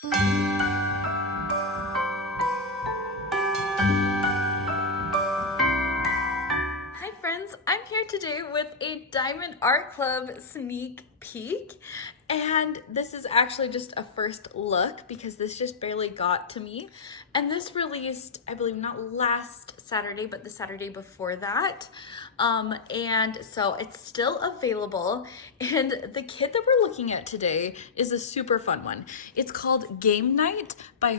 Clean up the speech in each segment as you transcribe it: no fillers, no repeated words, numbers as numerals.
Hi friends, I'm here today with a Diamond Art Club sneak peek, and this is actually just a first look because this just barely got to me, and this released, I believe, not last Saturday but the Saturday before that, and so it's still available. And the kit that we're looking at today is a super fun one. It's called Game Night by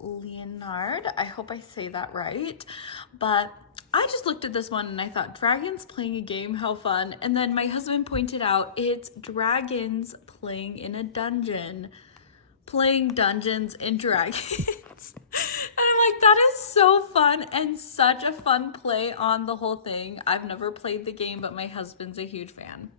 Leonhard. I hope I say that right, but I just looked at this one and I thought, dragons playing a game, how fun. And then my husband pointed out it's dragons playing in a dungeon, playing Dungeons and Dragons. And I'm like, that is so fun and such a fun play on the whole thing. I've never played the game, but my husband's a huge fan.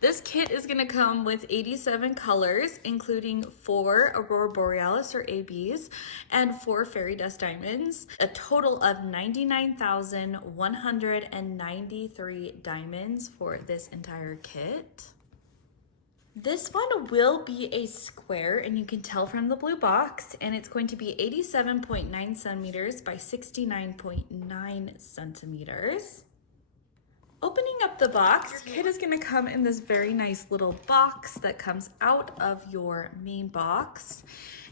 This kit is gonna come with 87 colors, including 4 Aurora Borealis or ABs and 4 Fairy Dust Diamonds, a total of 99,193 diamonds for this entire kit. This one will be a square, and you can tell from the blue box, and it's going to be 87.9 centimeters by 69.9 centimeters. Opening up the box, your kit is gonna come in this very nice little box that comes out of your main box.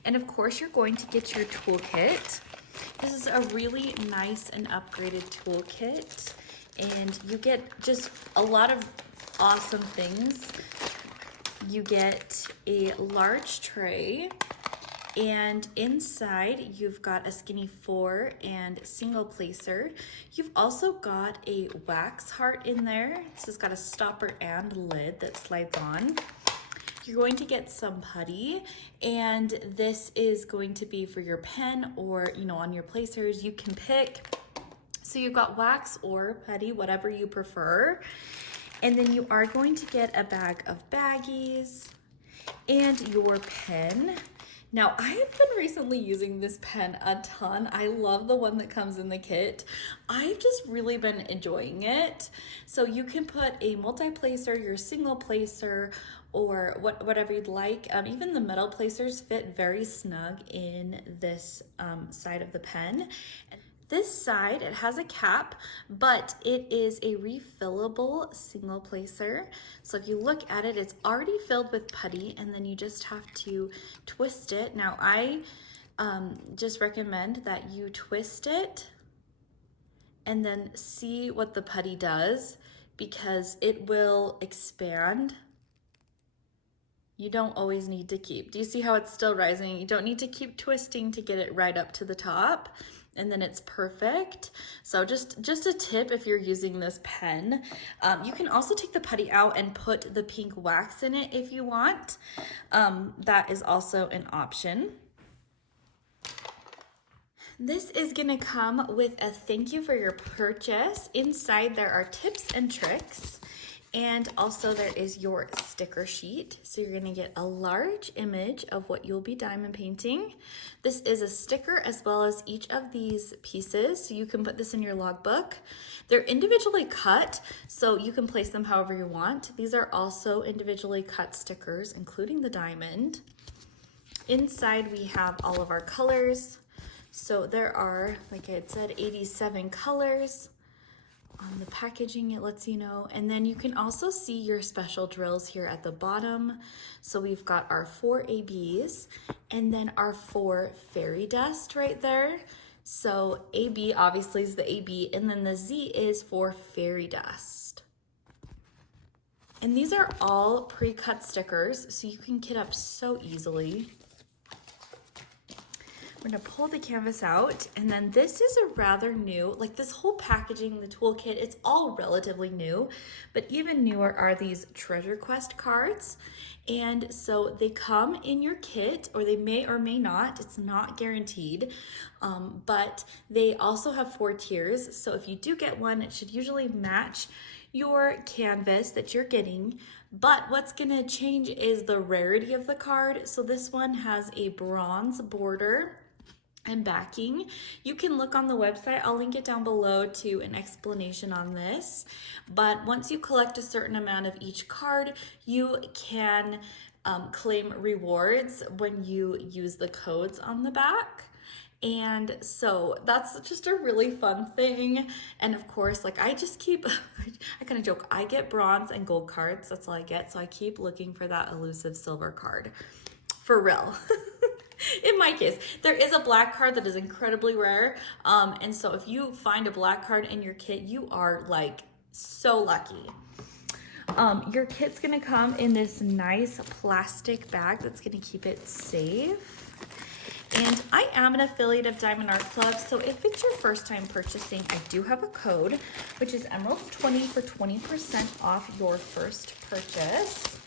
And of course, you're going to get your toolkit. This is a really nice and upgraded toolkit. And you get just a lot of awesome things. You get a large tray, and inside you've got a skinny 4 and single placer. You've also got a wax heart in there. This has got a stopper and lid that slides on. You're going to get some putty, and this is going to be for your pen or, on your placers. You can pick. So you've got wax or putty, whatever you prefer. And then you are going to get a bag of baggies and your pen. Now, I have been recently using this pen a ton. I love the one that comes in the kit. I've just really been enjoying it. So you can put a multi-placer, your single placer, or whatever you'd like. Even the metal placers fit very snug in this side of the pen. This side, it has a cap, but it is a refillable single placer. So if you look at it, it's already filled with putty, and then you just have to twist it. Now, I just recommend that you twist it and then see what the putty does, because it will expand. You don't always need to keep. Do you see how it's still rising? You don't need to keep twisting to get it right up to the top, and then it's perfect. So just a tip if you're using this pen. You can also take the putty out and put the pink wax in it if you want. That is also an option. This is gonna come with a thank you for your purchase. Inside there are tips and tricks. And also there is your sticker sheet. So you're gonna get a large image of what you'll be diamond painting. This is a sticker as well as each of these pieces. So you can put this in your logbook. They're individually cut, so you can place them however you want. These are also individually cut stickers, including the diamond. Inside we have all of our colors. So there are, like I had said, 87 colors. On the packaging, it lets you know. And then you can also see your special drills here at the bottom. So we've got our 4 ABs and then our 4 fairy dust right there. So AB obviously is the AB, and then the Z is for fairy dust. And these are all pre-cut stickers, so you can kit up so easily. We're gonna pull the canvas out, and then this is a rather new, like this whole packaging, the toolkit, it's all relatively new, but even newer are these treasure quest cards. And so they come in your kit, or they may or may not, it's not guaranteed, but they also have 4 tiers. So if you do get one, it should usually match your canvas that you're getting. But what's gonna change is the rarity of the card. So this one has a bronze border and backing. You can look on the website. I'll link it down below to an explanation on this. But once you collect a certain amount of each card, you can claim rewards when you use the codes on the back. And so that's just a really fun thing. And of course, like I just keep, I kind of joke, I get bronze and gold cards. That's all I get. So I keep looking for that elusive silver card. For real. In my case, there is a black card that is incredibly rare. And so if you find a black card in your kit, you are like so lucky. Your kit's gonna come in this nice plastic bag that's gonna keep it safe. And I am an affiliate of Diamond Art Club, so if it's your first time purchasing, I do have a code, which is Emeralds20 for 20% off your first purchase.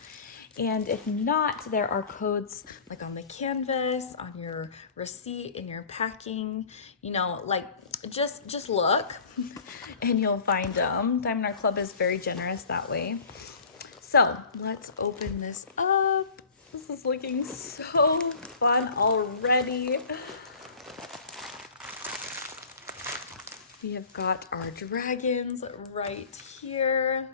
And if not, there are codes like on the canvas, on your receipt, in your packing, you know, like just look and you'll find them. Diamond Art Club is very generous that way. So let's open this up. This is looking so fun already. We have got our dragons right here.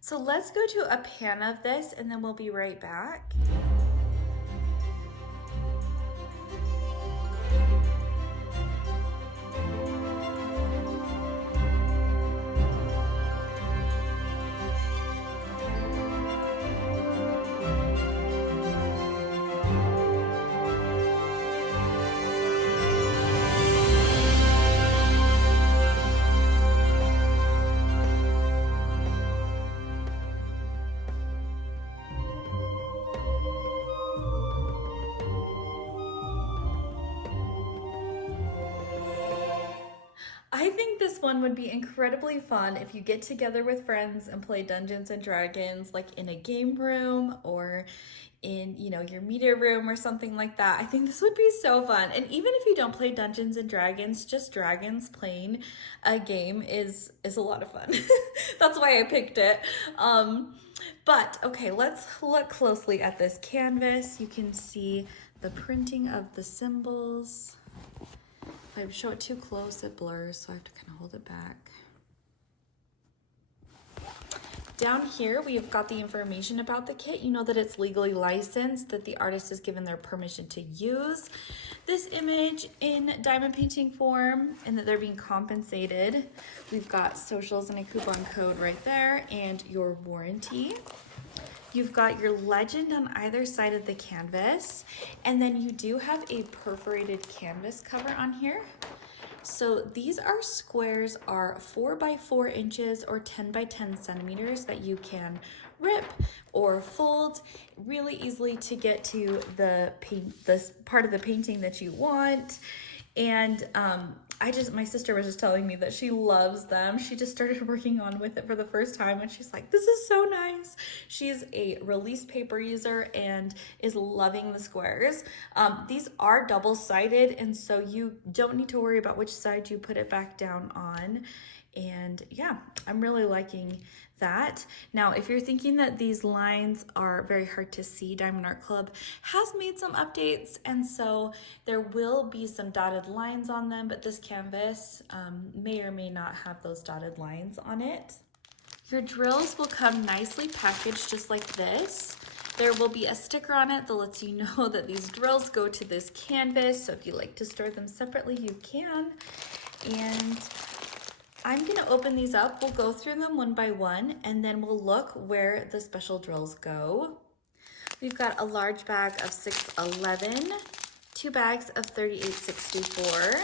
So let's go to a pan of this and then we'll be right back. I think this one would be incredibly fun if you get together with friends and play Dungeons and Dragons, like in a game room or in, you know, your media room or something like that. I think this would be so fun. And even if you don't play Dungeons and Dragons, just dragons playing a game is a lot of fun. That's why I picked it. But okay, let's look closely at this canvas. You can see the printing of the symbols. If I show it too close, it blurs, so I have to kind of hold it back. Down here, we've got the information about the kit. You know that it's legally licensed, that the artist is given their permission to use this image in diamond painting form, and that they're being compensated. We've got socials and a coupon code right there, and your warranty. You've got your legend on either side of the canvas, and then you do have a perforated canvas cover on here. So these are squares are 4 by 4 inches or 10 by 10 centimeters that you can rip or fold really easily to get to the this part of the painting that you want. And my sister was just telling me that she loves them. She just started working on with it for the first time and she's like, this is so nice. She's a release paper user and is loving the squares. These are double-sided, and so you don't need to worry about which side you put it back down on. And yeah, I'm really liking that. Now, if you're thinking that these lines are very hard to see, Diamond Art Club has made some updates, and so there will be some dotted lines on them, but this canvas may or may not have those dotted lines on it. Your drills will come nicely packaged just like this. There will be a sticker on it that lets you know that these drills go to this canvas, so if you like to store them separately, you can. And I'm gonna open these up. We'll go through them one by one, and then we'll look where the special drills go. We've got a large bag of 611, 2 bags of 3864,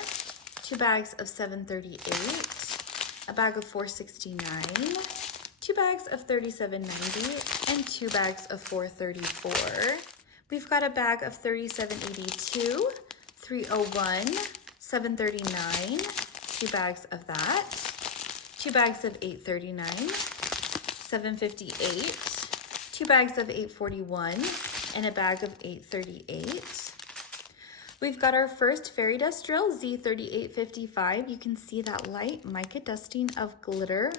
2 bags of 738, a bag of 469, 2 bags of 3790, and 2 bags of 434. We've got a bag of 3782, 301, 739, 2 bags of that, 2 bags of 839, 758, 2 bags of 841, and a bag of 838. We've got our first fairy dust drill, Z3855. You can see that light mica dusting of glitter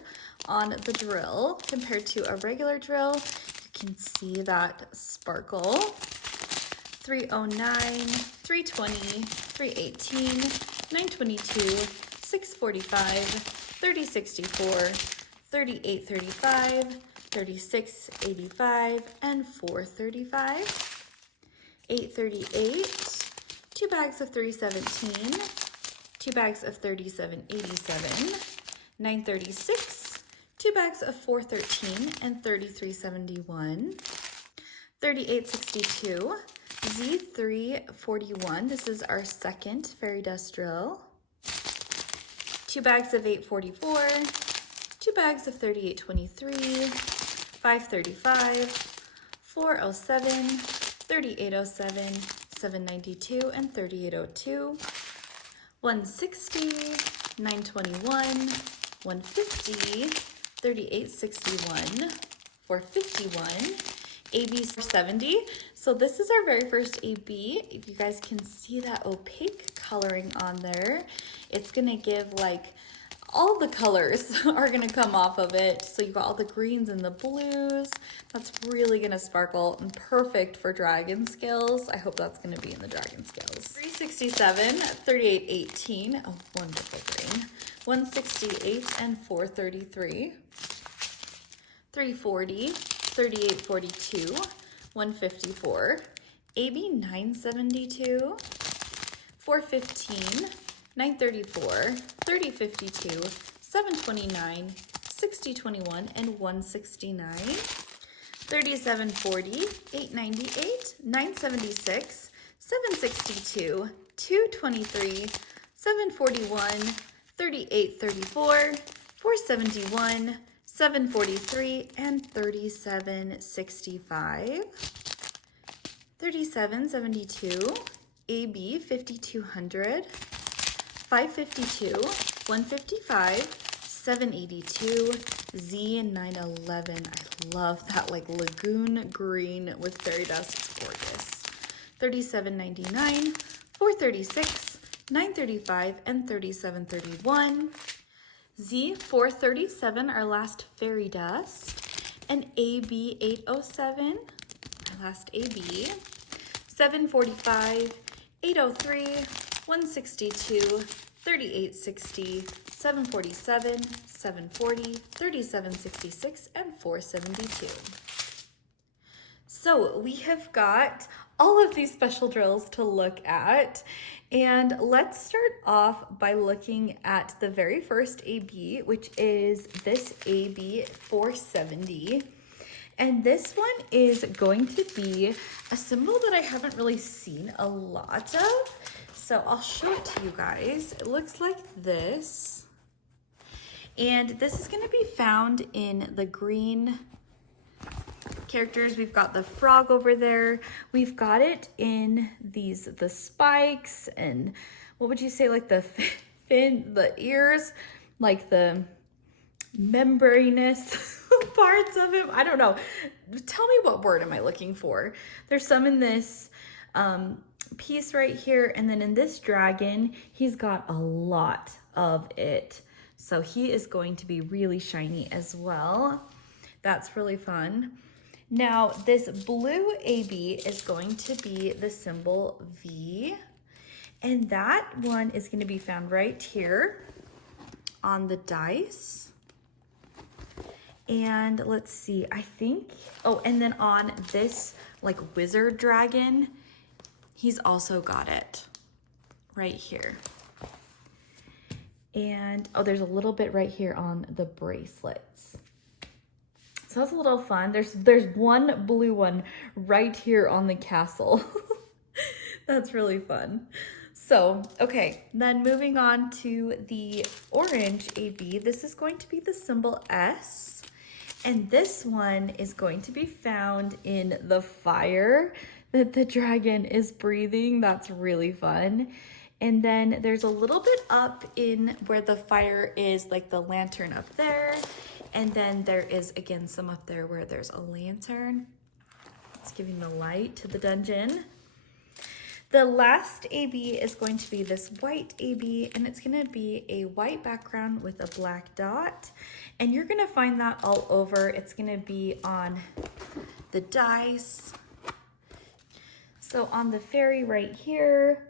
on the drill compared to a regular drill. You can see that sparkle. 309, 320, 318, 922, 645, 3064, 3835, 36, 85, and 435. 838, 2 bags of 317, 2 bags of 37.87, 936, 2 bags of 413 and 33.71, 3862, Z341. This is our second fairy dust drill. 2 bags of 844, 2 bags of 3823, 535, 407, 3807, 792, and 3802. 160, 921, 150, 3861, 451, AB 70. So this is our very first AB. If you guys can see that opaque coloring on there, it's gonna give like all the colors are gonna come off of it. So you've got all the greens and the blues. That's really gonna sparkle and perfect for dragon scales. I hope that's gonna be in the dragon scales. 367, 3818, a wonderful green. 168 and 433. 340, 3842, 154. AB 972, 415, 934, 3052, 729, 6021, and 169. 3740, 898, 976, 762, 223, 741, 3834, 471, 743, and 3765. 3772, AB 5200, 552, 155, 782, Z911. I love that like lagoon green with fairy dust. It's gorgeous. 3799, 436, 935, and 3731. Z437, our last fairy dust. And AB 807, our last AB. 745, 803, 162, 3860, 747, 740, 3766, and 472. So we have got all of these special drills to look at, and let's start off by looking at the very first AB, which is this AB 470. And this one is going to be a symbol that I haven't really seen a lot of. So I'll show it to you guys. It looks like this. And this is going to be found in the green characters. We've got the frog over there. We've got it in the spikes, and what would you say, like the fin, the ears, like the membranous parts of him. I don't know. Tell me, what word am I looking for? There's some in this piece right here, and then in this dragon, he's got a lot of it. So he is going to be really shiny as well. That's really fun. Now, this blue AB is going to be the symbol V, and that one is going to be found right here on the dice. And let's see, I think, oh, and then on this like wizard dragon, he's also got it right here. And oh, there's a little bit right here on the bracelets. So that's a little fun. There's one blue one right here on the castle. That's really fun. So, okay, then moving on to the orange AB, this is going to be the symbol S. And this one is going to be found in the fire that the dragon is breathing. That's really fun. And then there's a little bit up in where the fire is, like the lantern up there. And then there is, again, some up there where there's a lantern. It's giving the light to the dungeon. The last AB is going to be this white AB, and it's going to be a white background with a black dot. And you're going to find that all over. It's going to be on the dice. So on the fairy right here,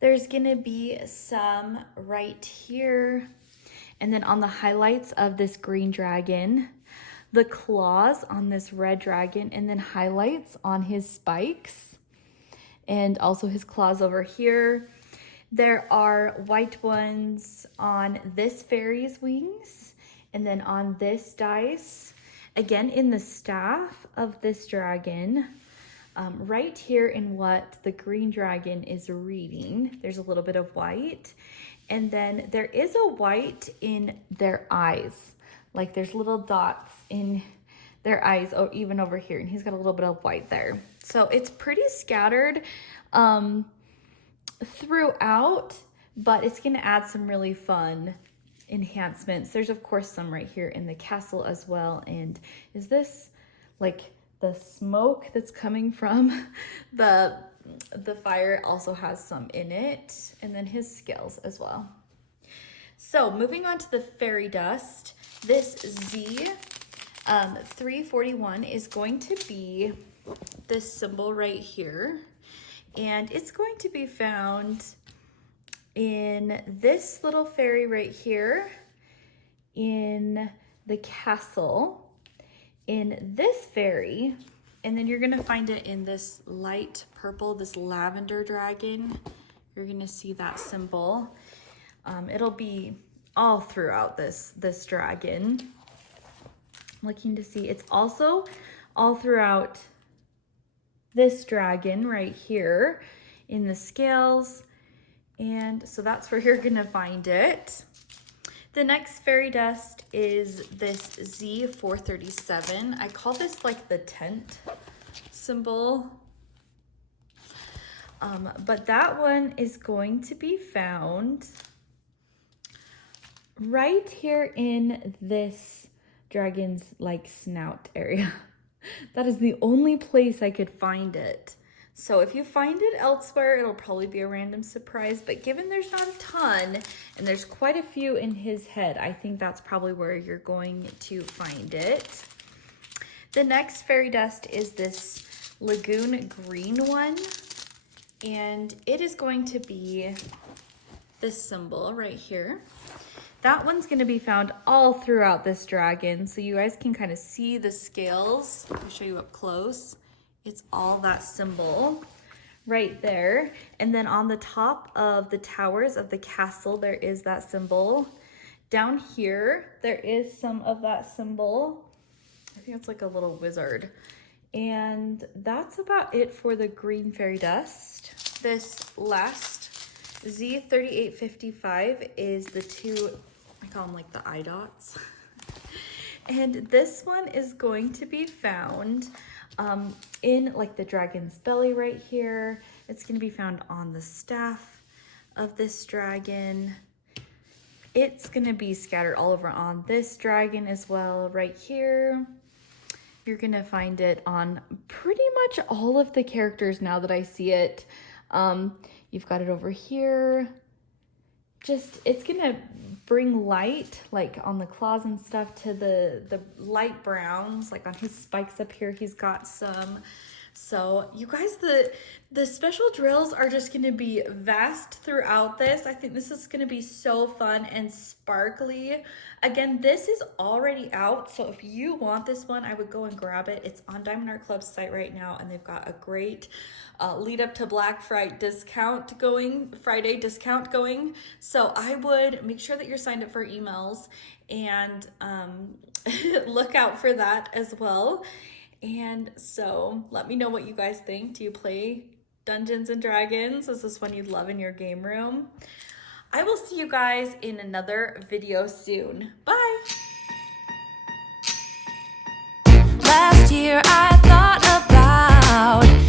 there's going to be some right here. And then on the highlights of this green dragon, the claws on this red dragon and then highlights on his spikes and also his claws over here. There are white ones on this fairy's wings and then on this dice. Again, in the staff of this dragon, right here in what the green dragon is reading, there's a little bit of white. And then there is a white in their eyes. Like there's little dots in their eyes, or even over here. And he's got a little bit of white there. So it's pretty scattered throughout, but it's gonna add some really fun enhancements. There's of course some right here in the castle as well. And is this like the smoke that's coming from the fire also has some in it, and then his scales as well. So moving on to the fairy dust, this Z 341 is going to be this symbol right here, and it's going to be found in this little fairy right here, in the castle, in this fairy, and then you're gonna find it in this light purple, this lavender dragon. You're gonna see that symbol. It'll be all throughout this dragon. Looking to see, it's also all throughout this dragon right here in the scales. And so that's where you're gonna find it. The next fairy dust is this Z437. I call this like the tent symbol. But that one is going to be found right here in this dragon's like snout area. That is the only place I could find it. So if you find it elsewhere, it'll probably be a random surprise, but given there's not a ton and there's quite a few in his head, I think that's probably where you're going to find it. The next fairy dust is this lagoon green one, and it is going to be this symbol right here. That one's going to be found all throughout this dragon, so you guys can kind of see the scales. I'll show you up close. It's all that symbol right there. And then on the top of the towers of the castle, there is that symbol. Down here, there is some of that symbol. I think it's like a little wizard. And that's about it for the green fairy dust. This last Z3855 is the two, I call them like the eye dots. And this one is going to be found in like the dragon's belly right here. It's going to be found on the staff of this dragon. It's going to be scattered all over on this dragon as well right here. You're going to find it on pretty much all of the characters now that I see it. You've got it over here. Just, it's going to bring light like on the claws and stuff to the light browns, like on his spikes up here he's got some. So you guys, the special drills are just going to be vast throughout this. I think this is going to be so fun and sparkly. Again, this is already out, so if you want this one, I would go and grab it. It's on Diamond Art Club's site right now, and they've got a great lead up to Black Friday discount going, So I would make sure that you're signed up for emails and look out for that as well. And so let me know what you guys think. Do you play Dungeons and Dragons? Is this one you'd love in your game room? I will see you guys in another video soon. Bye. Last year I thought about